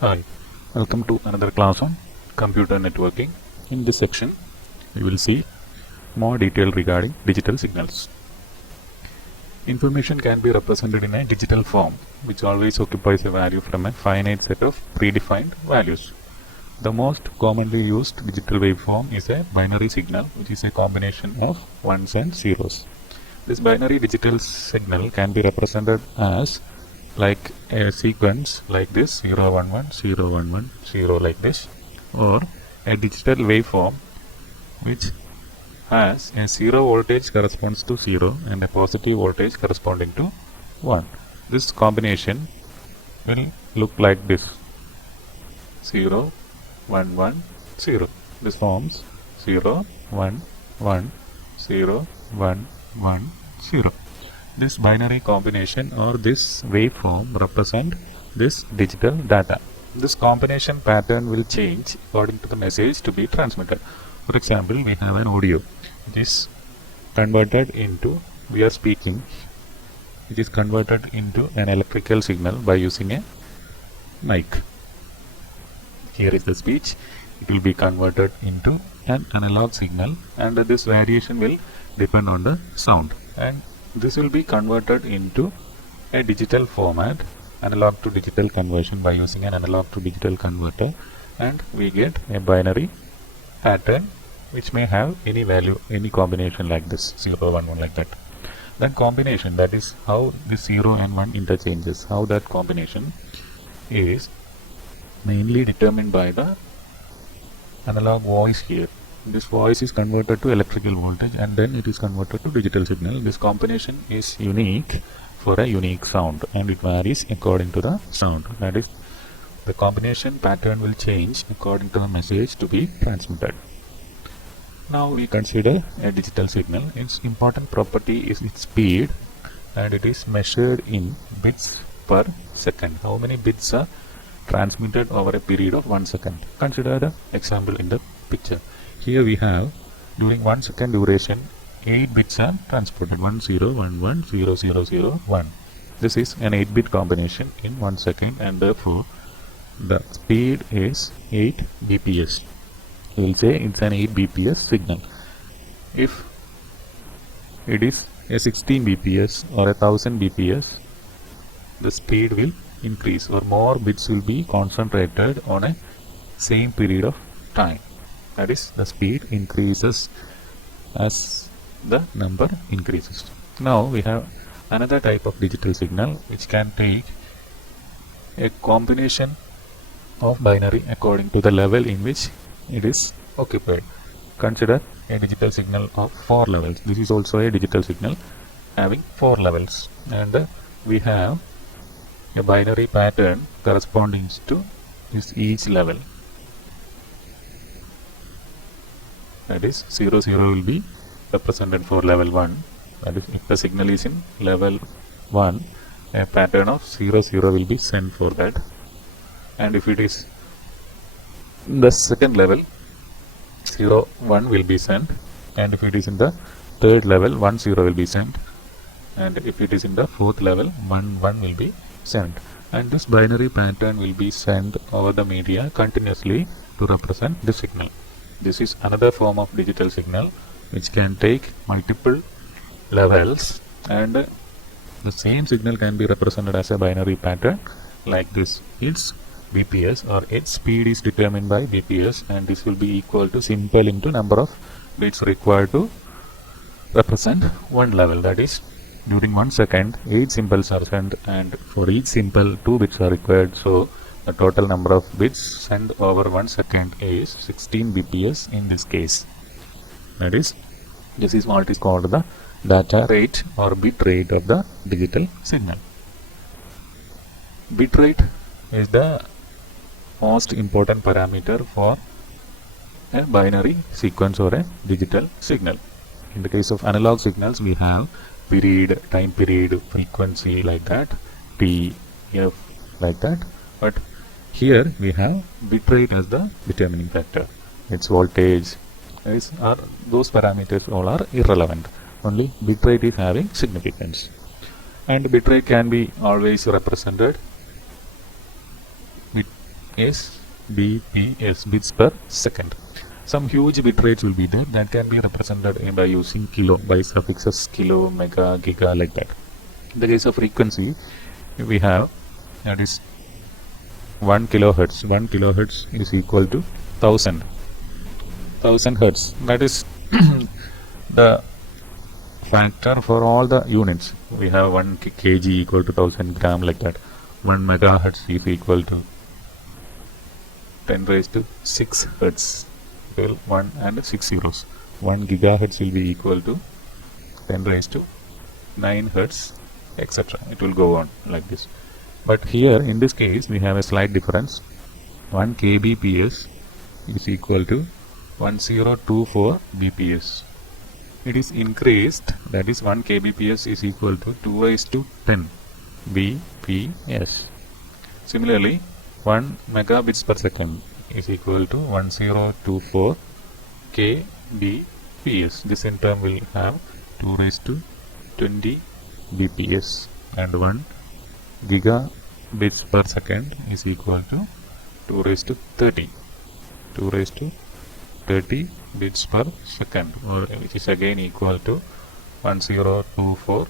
Hi, welcome to another class on computer networking. In this section, we will see more detail regarding digital signals. Information can be represented in a digital form, which always occupies a value from a finite set of predefined values. The most commonly used digital waveform is a binary signal, which is a combination of ones and zeros. This binary digital signal can be represented as like a sequence like this 0 1 1 0 1 1 0 like this, or a digital waveform which has a 0 voltage corresponds to 0 and a positive voltage corresponding to 1. This combination will look like this 0 1 1 0. This forms 0 1 1 0 1 1 0. This binary combination or this waveform represent this digital data. This combination pattern will change according to the message to be transmitted. For example, we have an audio which is converted into, we are speaking, which is converted into an electrical signal by using a mic. Here is the speech. It will be converted into an analog signal, and this variation will depend on the sound, and this will be converted into a digital format, analog to digital conversion by using an analog to digital converter, and we get a binary pattern which may have any value, any combination like this 0 1 1 like that. Then combination, that is how this 0 and 1 interchanges, how that combination is mainly determined by the analog voice here. This voice is converted to electrical voltage and then it is converted to digital signal. This combination is unique for a unique sound and it varies according to the sound. That is, the combination pattern will change according to the message to be transmitted. Now we consider a digital signal. Its important property is its speed, and it is measured in bits per second. How many bits are transmitted over a period of 1 second? Consider the example in the picture. Here we have, during 1 second duration, 8 bits are transported, 1 0 1 1 0 0 0 1. This is an 8-bit combination in 1 second, and therefore the speed is 8 bps. We will say it's an 8 bps signal. If it is a 16 bps or 1000 bps, the speed will increase, or more bits will be concentrated on a same period of time. That is, the speed increases as the number increases. Now we have another type of digital signal which can take a combination of binary according to the level in which it is occupied. Consider a digital signal of 4 levels. This is also a digital signal having 4 levels, and we have a binary pattern corresponding to this each level. That is, 0 0 will be represented for level 1. That is, if the signal is in level 1, a pattern of 0 0 will be sent for that. And if it is in the second level, 0 1 will be sent. And if it is in the third level, 1 0 will be sent. And if it is in the fourth level, 1 1 will be sent. And this binary pattern will be sent over the media continuously to represent the signal. This is another form of digital signal which can take multiple levels, and the same signal can be represented as a binary pattern like this. Its bps or its speed is determined by bps, and this will be equal to simple into number of bits required to represent one level. That is, during 1 second 8 symbols are sent, and for each symbol 2 bits are required. So the total number of bits sent over 1 second is 16 bps in this case. That is, this is what is called the data rate or bit rate of the digital signal. Bit rate is the most important parameter for a binary sequence or a digital signal. In the case of analog signals, we have period, time period, frequency like that, T, F like that, but here we have bitrate as the determining factor. Its voltage, those parameters all are irrelevant. Only bitrate is having significance. And bitrate can be always represented Bps, bits per second. Some huge bit rates will be there that can be represented by using kilo, by suffixes kilo, mega, giga, like that. In the case of frequency, we have, that is 1 kilohertz. 1 kilohertz is equal to 1000 hertz. That is the factor for all the units. We have 1 kg equal to 1000 gram, like that. 1 megahertz is equal to 10 raised to 6 hertz. 1 and 6 zeros. 1 gigahertz will be equal to 10 raised to 9 hertz, etc. It will go on like this. But here in this case we have a slight difference. 1 kbps is equal to 1024 bps. It is increased, that is 1 kbps is equal to 2 raised to 10 bps. Similarly, 1 megabits per second is equal to 1024 kbps. This in turn will have 2 raised to 20 bps, and 1 gigabits per second is equal to 2 raised to 30. 2 raised to 30 bits per second, or which is again equal to 1024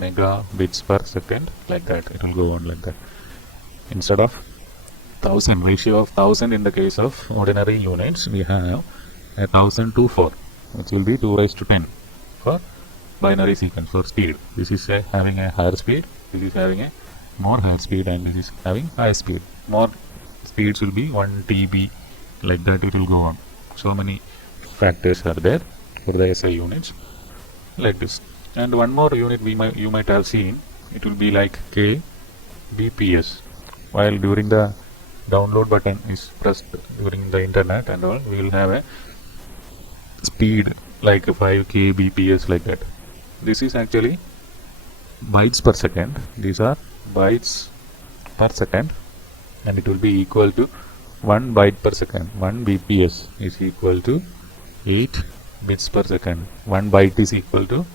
megabits per second, like that. It will go on like that. Instead of 1000, ratio of 1000 in the case of ordinary units, we have a 1000 to 4, which will be 2 raised to 10 for binary sequence, for speed. This is having a higher speed, this is having a more higher speed, and this is having higher speed. More speeds will be 1 TB, like that. It will go on. So many factors are there for the SI units, like this. And one more unit you might have seen, it will be like kbps. While during the download button is pressed during the internet and all, we will have a speed like 5 kbps, like that. This is actually bytes per second. These are bytes per second, and it will be equal to 1 byte per second. 1 bps is equal to 8 bits per second. 1 byte is equal to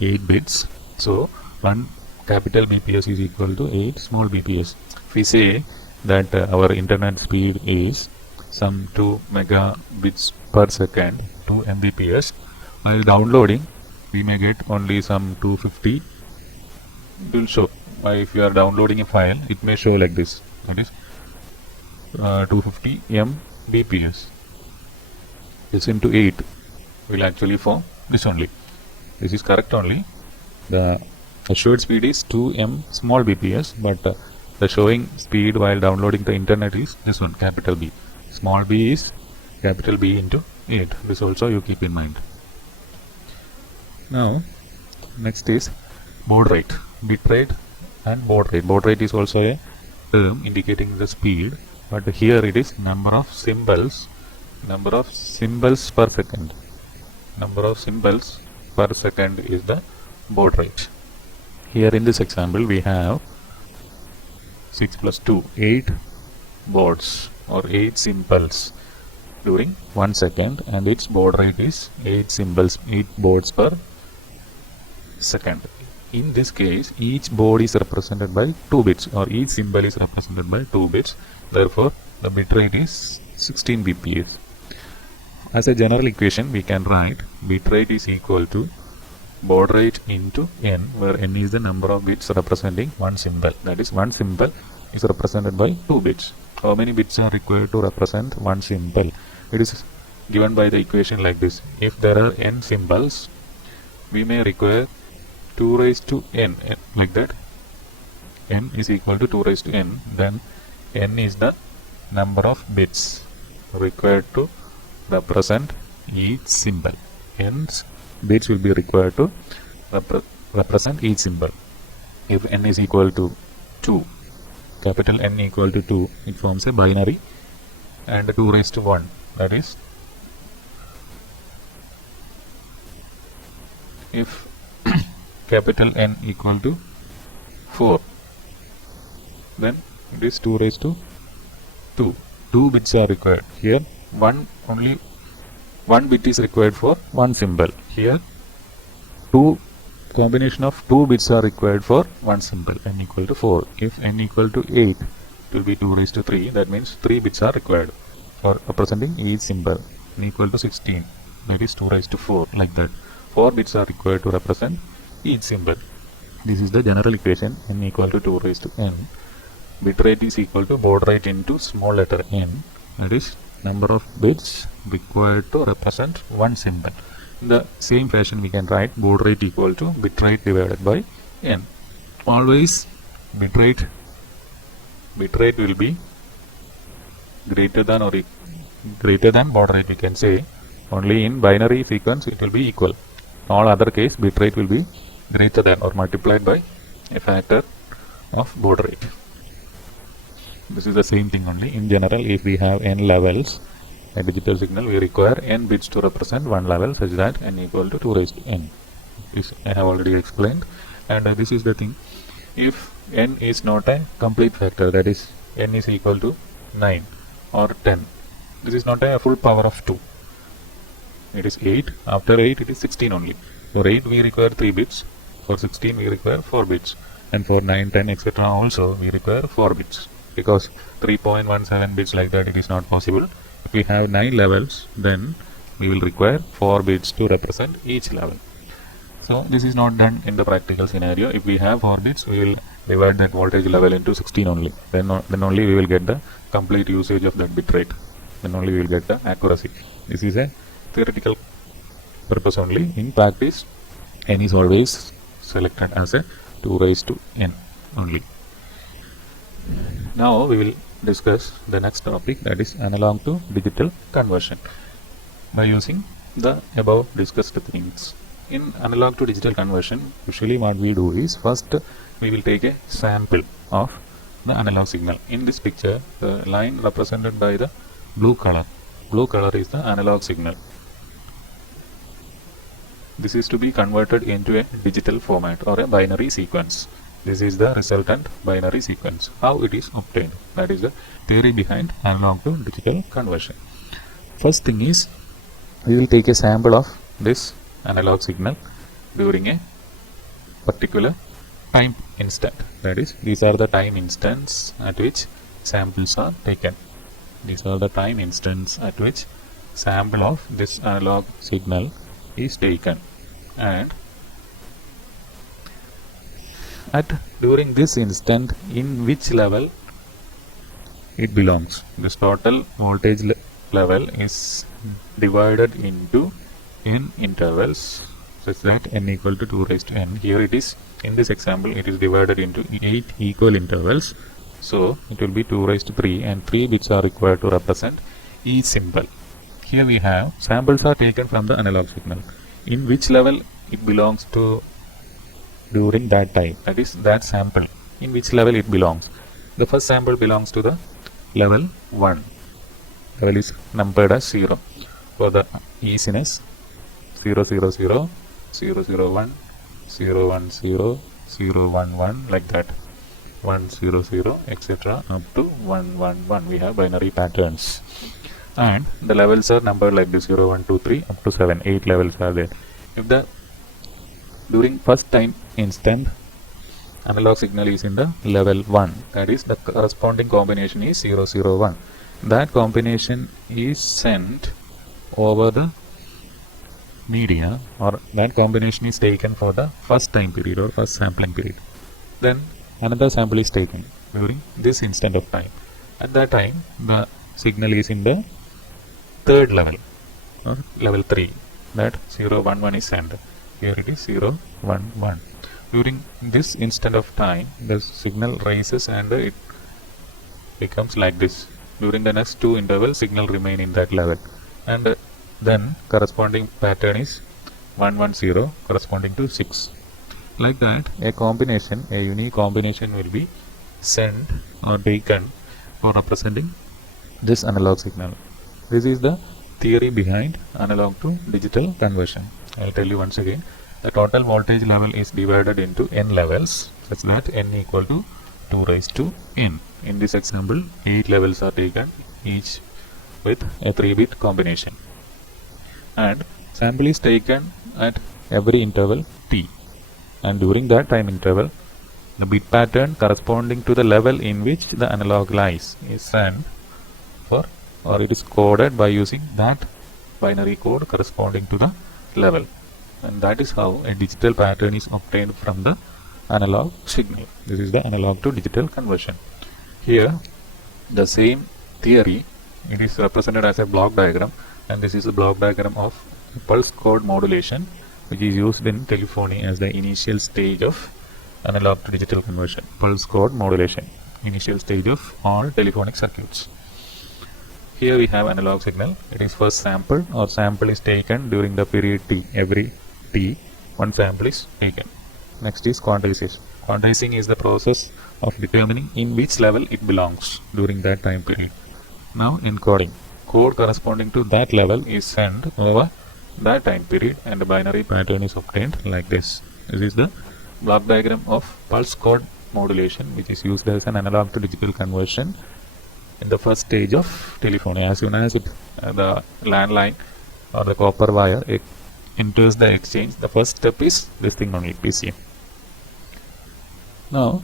8 bits. So 1 capital bps is equal to 8 small bps. If we say that our internet speed is some 2 megabits per second, 2 mbps, while downloading we may get only some 250. It will show. If you are downloading a file, it may show like this. That is 250 mbps. This into 8 will actually form this only. This is correct only. The assured speed is 2 m small bps, but the showing speed while downloading the internet is this one, capital B. Small b is capital B into 8. This also you keep in mind. Now next is baud rate, bit rate and baud rate. Baud rate is also a term indicating the speed, but here it is number of symbols per second. Number of symbols per second is the baud rate. Here in this example we have 6 plus 2, 8 bauds or 8 symbols during 1 second, and its baud rate is 8 bauds per second. In this case, each baud is represented by 2 bits, or each symbol is represented by 2 bits. Therefore, the bit rate is 16 bps. As a general equation, we can write bit rate is equal to baud rate into n, where n is the number of bits representing one symbol. That is, one symbol is represented by 2 bits. How many bits are required to represent one symbol? It is given by the equation like this. If there are n symbols, we may require 2 raised to n, like that. N is equal to 2 raised to n. Then n is the number of bits required to represent each symbol. Hence, bits will be required to represent each symbol. If n is equal to 2, capital N equal to 2, it forms a binary, and 2 raised to 1, that is, if capital N equal to 4, then it is 2 raised to 2. 2 bits are required. Here only one bit is required for one symbol. Here combination of 2 bits are required for one symbol. N equal to 4. If n equal to 8, it will be 2 raised to 3. That means 3 bits are required for representing each symbol. N equal to 16, that is 2 raised to 4, like that. 4 bits are required to represent each symbol. This is the general equation. N equal to 2 raised to n. Bit rate is equal to baud rate into small letter n, that is number of bits required to represent one symbol. In the same fashion we can write baud rate equal to bit rate divided by n. Always bit rate will be greater than baud rate, we can say. Only in binary sequence it will be equal. All other case bit rate will be greater than or multiplied by a factor of baud rate. This is the same thing only. In general, if we have n levels a digital signal, we require n bits to represent one level, such that n equal to 2 raised to n. This I have already explained. And this is the thing. If n is not a complete factor, that is n is equal to 9 or 10, this is not a full power of 2. It is 8. After 8 it is 16 only. For 8 we require 3 bits. For 16 we require 4 bits. And for 9, 10, etc. also we require 4 bits. Because 3.17 bits like that, it is not possible. If we have 9 levels, then we will require 4 bits to represent each level. So this is not done in the practical scenario. If we have 4 bits, we will divide that voltage level into 16 only. Then only we will get the complete usage of that bit rate. Then only we will get the accuracy. This is a theoretical purpose only. In practice, n is always selected as a 2 raised to n only. Now we will discuss the next topic, that is analog to digital conversion, by using the above discussed things. In analog to digital conversion, usually what we do is, first we will take a sample of the analog signal. In this picture, the line represented by the blue color is the analog signal. This is to be converted into a digital format or a binary sequence. This is the resultant binary sequence. How it is obtained? That is the theory behind analog to digital conversion. First thing is, we will take a sample of this analog signal during a particular time instant. That is, these are the time instants at which samples are taken. These are the time instants at which sample of this analog signal is taken. And during this instant, in which level it belongs. This total voltage level is divided into n intervals, such that n equal to 2 raised to n. Here it is, in this example, it is divided into 8 equal intervals. So it will be 2 raised to 3, and 3 bits are required to represent each symbol. Here we have samples are taken from the analog signal. In which level it belongs to during that time, that is that sample, in which level it belongs. The first sample belongs to the level 1. Level is numbered as 0. For the easiness, 0, 0, 0, 0, 0, 1, 0, 1, 0, 0, 1, 1, like that, 1, 0, 0, etc. up to 1, 1, 1. We have binary patterns. And the levels are numbered like this, 0, 1, 2, 3, up to 7. 8 levels are there. If the during first time instant analog signal is in the level 1, that is the corresponding combination is 0, 0, 1. That combination is sent over the media, or that combination is taken for the first time period or first sampling period. Then another sample is taken during this instant of time. At that time, the signal is in the third level or level 3. That 0, 1, 1 is sent. Here it is 0, 1, 1. During this instant of time, the signal rises and it becomes like this. During the next 2 intervals, signal remain in that level. And then corresponding pattern is 1, 1, 0 corresponding to 6. Like that, a unique combination will be sent or taken for representing this analog signal. This is the theory behind analog to digital conversion. I will tell you once again. The total voltage level is divided into n levels, such that n equal to 2 raised to n. In this example, 8 levels are taken, each with a 3-bit combination. And sample is taken at every interval t. And during that time interval, The bit pattern corresponding to the level in which the analog lies is sent for, or it is coded by using that binary code corresponding to the level, and that is how a digital pattern is obtained from the analog signal. This is the analog to digital conversion. Here the same theory, it is represented as a block diagram, and this is a block diagram of pulse code modulation, which is used in telephony as the initial stage of analog to digital conversion. Pulse code modulation, initial stage of all telephonic circuits. Here we have analog signal. It is first sample, or sample is taken during the period t. Every t, one sample is taken. Next is quantization. Quantizing is the process of determining in which level it belongs during that time period. Now encoding. Code corresponding to that level is sent over that time period, and a binary pattern is obtained like this. This is the block diagram of pulse code modulation, which is used as an analog to digital conversion in the first stage of telephony. As soon as the landline or the copper wire enters the exchange, the first step is this thing only, PCM. Now,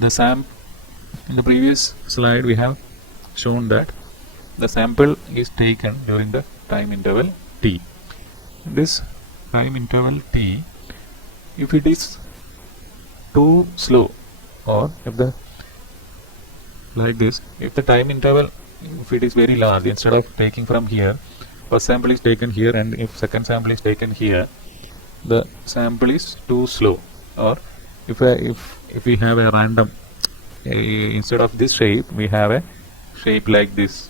in the previous slide we have shown that the sample is taken during the time interval t. This time interval t, if it is too slow, or if the time interval, if it is very large, instead of taking from here, first sample is taken here, and if second sample is taken here, the sample is too slow. Or if we have a random, instead of this shape, we have a shape like this.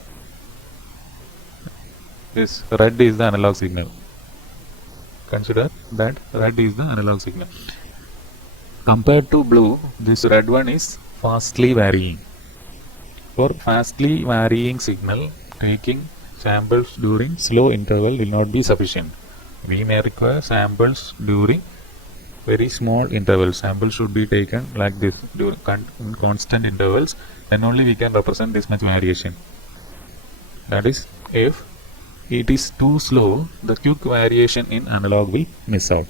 This red is the analog signal. Consider that red is the analog signal. Compared to blue, this red one is fastly varying. For fastly varying signal, taking samples during slow interval will not be sufficient. We may require samples during very small intervals. Samples should be taken like this during in constant intervals, then only we can represent this much variation. That is, if it is too slow, the quick variation in analog will miss out.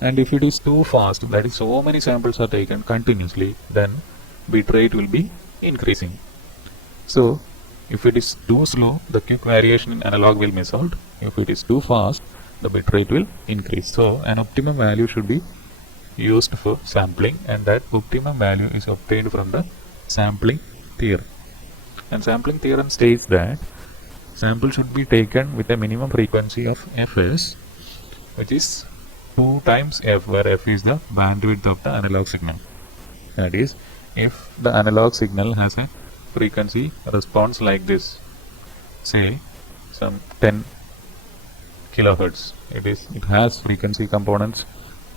And if it is too fast, that is, so many samples are taken continuously, then bit rate will be increasing. So, if it is too slow, the quick variation in analog will miss out. If it is too fast, the bit rate will increase. So, an optimum value should be used for sampling, and that optimum value is obtained from the sampling theorem. And sampling theorem states that sample should be taken with a minimum frequency of fs, which is 2 times f, where f is the bandwidth of the analog signal. That is, if the analog signal has a frequency response like this, say some 10 kilohertz, it has frequency components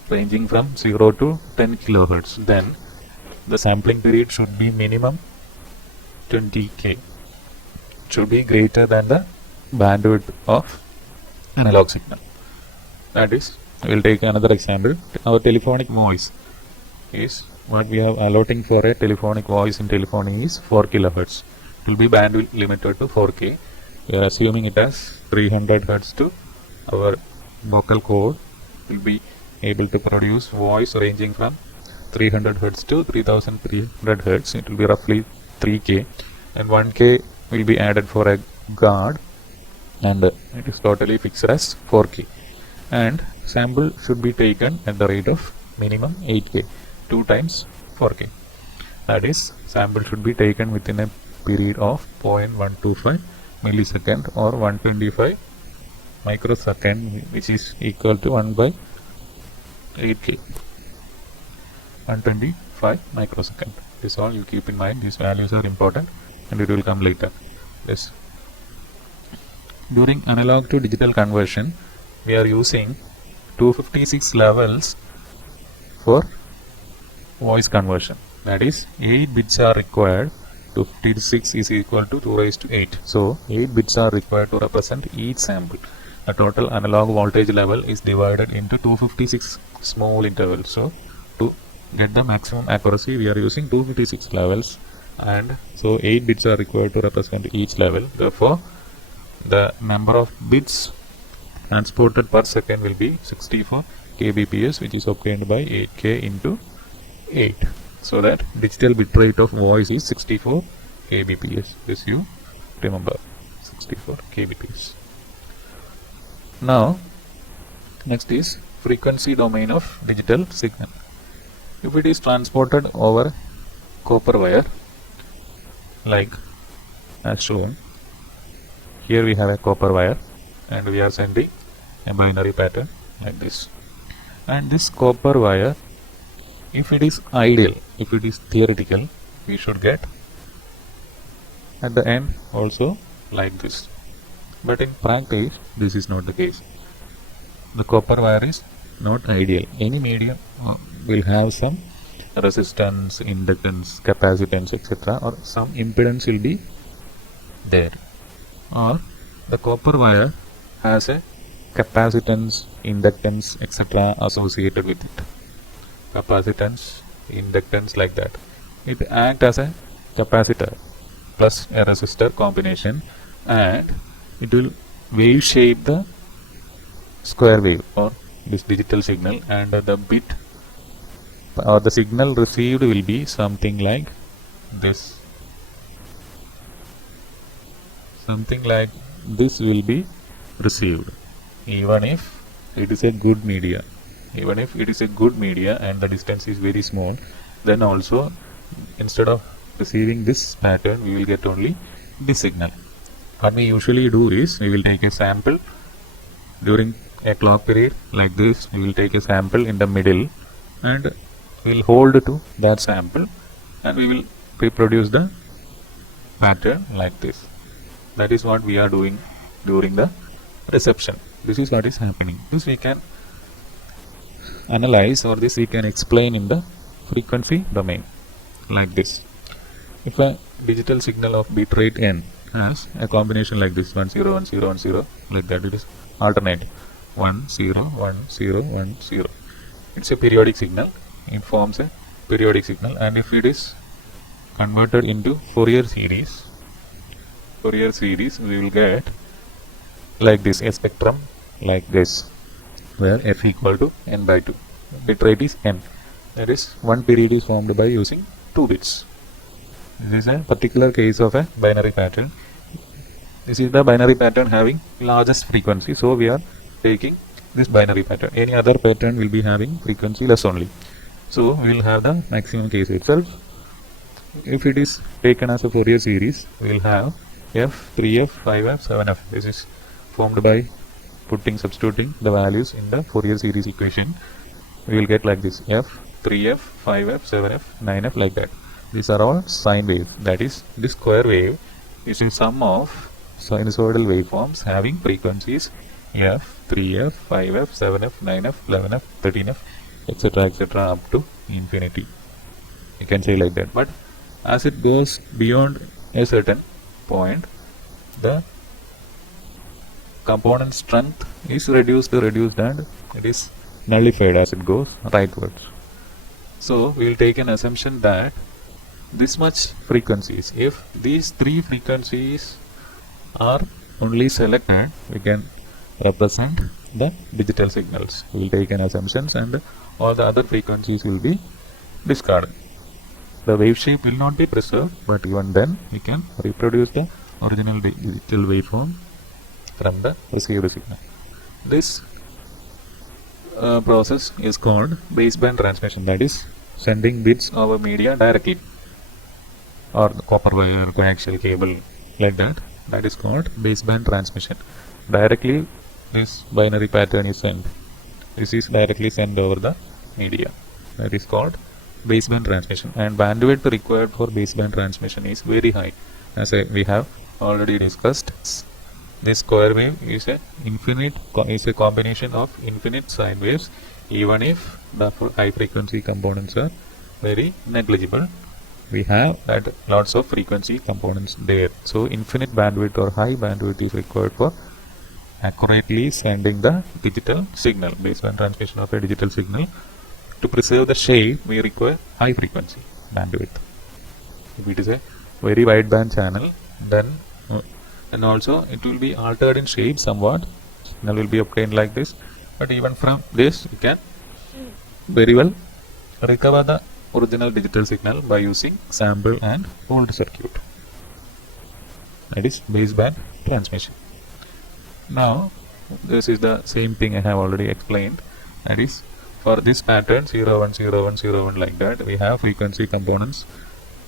ranging from 0 to 10 kilohertz, then the sampling period should be minimum 20k. Should be greater than the bandwidth of analog signal. That is, we will take another example. Our telephonic voice is what we have allotting for a telephonic voice in telephony is 4 kilohertz. It will be bandwidth limited to 4k. We are assuming it as 300 hertz to our vocal cord will be able to produce voice ranging from 300 hertz to 3300 hertz. It will be roughly 3k, and 1k will be added for a guard, and it is totally fixed as 4k. And sample should be taken at the rate of minimum 8k, 2 times 4k. That is, sample should be taken within a period of 0.125 millisecond or 125 microsecond, which is equal to 1 by 8k. 125 microsecond. This all you keep in mind. These values are important, and it will come later. Yes. During analog to digital conversion, we are using 256 levels for voice conversion. That is, 8 bits are required. 256 is equal to 2 raised to 8. So, 8 bits are required to represent each sample. The total analog voltage level is divided into 256 small intervals. So, to get the maximum accuracy, we are using 256 levels, and so 8 bits are required to represent each level. Therefore, the number of bits transported per second will be 64 kbps, which is obtained by 8k into 8. So that digital bitrate of voice is 64 kbps. This you remember, 64 kbps. Now next is frequency domain of digital signal. If it is transported over copper wire, like as shown, here we have a copper wire and we are sending a binary pattern like this. And this copper wire, if it is ideal, if it is theoretical, we should get at the end also like this. But in practice, this is not the case. The copper wire is not ideal. Any medium will have some resistance, inductance, capacitance, etc., or some impedance will be there. Or the copper wire has a capacitance, inductance, etc. associated with it. Capacitance, inductance, like that. It acts as a capacitor plus a resistor combination, and it will wave shape the square wave or this digital signal, and the bit or the signal received will be something like this. Something like this will be received, even if it is a good media. Even if it is a good media and the distance is very small, then also instead of receiving this pattern, we will get only this signal. What we usually do is, we will take a sample during a clock period like this. We will take a sample in the middle and we will hold to that sample, and we will reproduce the pattern like this. That is what we are doing during the reception. This is what is happening. This we can analyze, or this we can explain in the frequency domain like this. If a digital signal of bit rate n has a combination like this, 1 0 1 0 1 0, like that, it is alternate 1 0 1 0 1 0. It's a periodic signal. It forms a periodic signal, and if it is converted into Fourier series, we will get like this, a spectrum like this, where f equal to n by 2. Bit rate is n. That is, one period is formed by using 2 bits. This is a particular case of a binary pattern. This is the binary pattern having largest frequency, so we are taking this binary pattern. Any other pattern will be having frequency less only. So we will have the maximum case itself. If it is taken as a Fourier series, we will have f, 3f, 5f, 7f. This is formed by substituting the values in the Fourier series equation. We will get like this: f, 3f, 5f, 7f, 9f, like that. These are all sine waves. That is, this square wave is a sum of sinusoidal waveforms having frequencies f, 3f, 5f, 7f, 9f, 11f, 13f, etc. up to infinity. You can say like that. But as it goes beyond a certain point, the component strength is reduced and it is nullified as it goes rightwards. So we will take an assumption that this much frequencies, if these 3 frequencies are only selected, we can represent the digital signals. We will take an assumptions, and all the other frequencies will be discarded. The wave shape will not be preserved, but even then we can reproduce the original digital waveform from the received signal. This process is called baseband transmission, that is, sending bits over media directly, or the copper wire, coaxial cable, like that. That is called baseband transmission. Directly this binary pattern is sent. This is directly sent over the media. That is called baseband transmission, and bandwidth required for baseband transmission is very high. As we have already discussed, this square wave is a combination of infinite sine waves, even if the high frequency components are very negligible. We have that lots of frequency components there. So infinite bandwidth or high bandwidth is required for accurately sending the digital signal, baseband transmission of a digital signal. To preserve the shape, we require high frequency bandwidth. If it is a very wide band channel, then and also it will be altered in shape somewhat. Signal will be obtained like this, but even from this, we can very well recover the original digital signal by using sample and hold circuit. That is baseband transmission. Now this is the same thing I have already explained. That is, for this pattern 0 1 0 1 0 1 like that, we have frequency components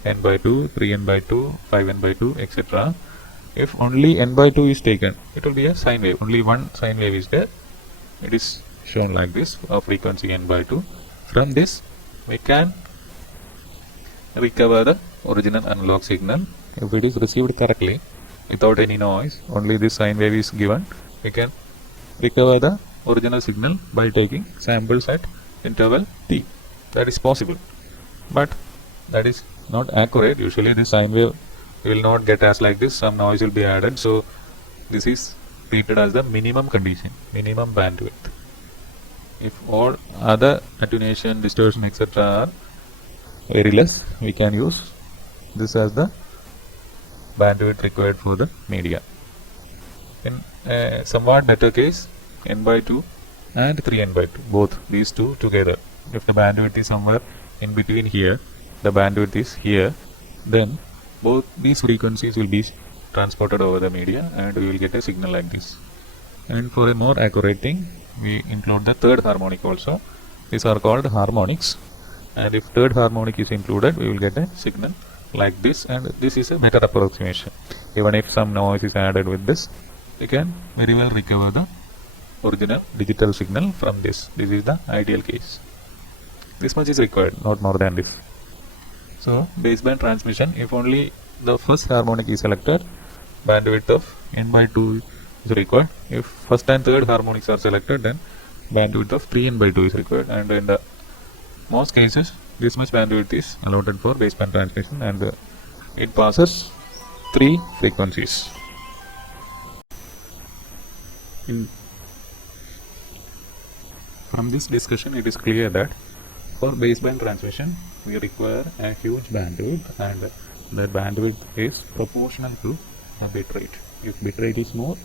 n by 2, 3n by 2, 5n by 2, etc. If only n by 2 is taken, it will be a sine wave. Only one sine wave is there. It is shown like this, of frequency n by 2. From this we can recover the original analog signal. If it is received correctly without any noise, only this sine wave is given, we can recover the original signal by taking samples at interval t. That is possible, but that is not accurate. Usually this sine wave will not get as like this, some noise will be added, so this is treated as the minimum condition, minimum bandwidth. If all other attenuation, distortion, etc. are very less, we can use this as the bandwidth required for the media. In a somewhat better case, n by 2 and 3n by 2, both these two together. If the bandwidth is somewhere in between here, the bandwidth is here, then both these frequencies will be transported over the media and we will get a signal like this. And for a more accurate thing, we include the third harmonic also. These are called harmonics, and if third harmonic is included, we will get a signal like this, and this is a better approximation. Even if some noise is added with this, we can very well recover the original digital signal from this. This is the ideal case. This much is required, not more than this. So baseband transmission, if only the first harmonic is selected, bandwidth of n by 2 is required. If first and third harmonics are selected, then bandwidth of 3n by 2 is required, and in the most cases this much bandwidth is allotted for baseband transmission, and it passes 3 frequencies. From this discussion, it is clear that for baseband transmission we require a huge bandwidth, and that bandwidth is proportional to the bit rate. If bit rate is more,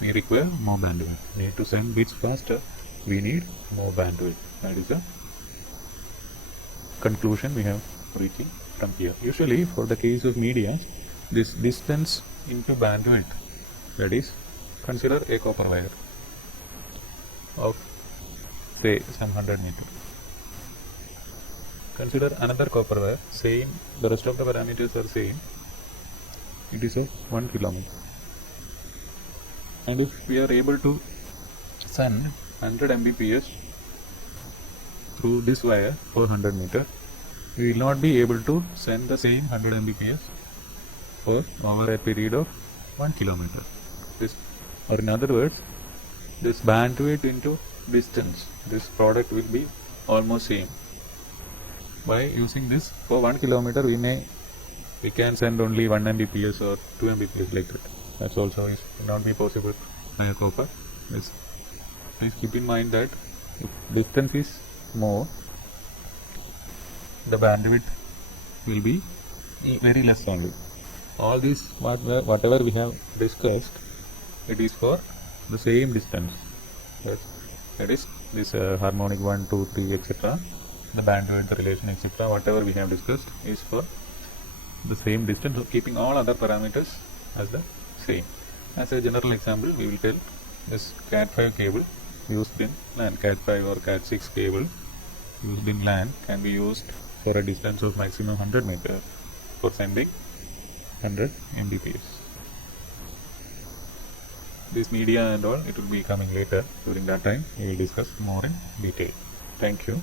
we require more bandwidth. We need to send bits faster, we need more bandwidth. That is the conclusion we have reaching from here. Usually for the case of media, this distance into bandwidth, that is, consider a copper wire of say some 100 meter. Consider another copper wire, same, the rest of the parameters are same, it is of 1 kilometer. And if we are able to send 100 Mbps through this wire for 100 meter, we will not be able to send the same 100 Mbps for over a period of 1 kilometer. This, or in other words, this bandwidth into distance, this product will be almost same. By using this for 1 kilometer, we can send only 1 Mbps or 2 Mbps like that. That's also is not be possible by a copper. Yes. Please keep in mind that if distance is more, the bandwidth will be very less only. All these whatever we have discussed, it is for the same distance. That is this harmonic 1, 2, 3, etc. The bandwidth, the relation, etc. Whatever we have discussed is for the same distance, so keeping all other parameters as the same. As a general example, we will tell this Cat5 cable used in LAN, Cat5 or Cat6 cable used in LAN can be used for a distance of maximum 100 meter for sending 100 Mbps. This media and all, it will be coming later. During that time, we will discuss more in detail. Thank you.